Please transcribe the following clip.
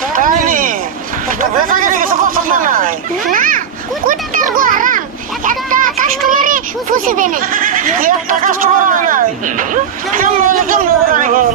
তাই নি বেচা কিনে কিছু পছন্দ নাই না কোটা তার গো আরাম একটা কাস্টমারে পুষি দেনে একটা কাস্টমার নাই কেমন কেমন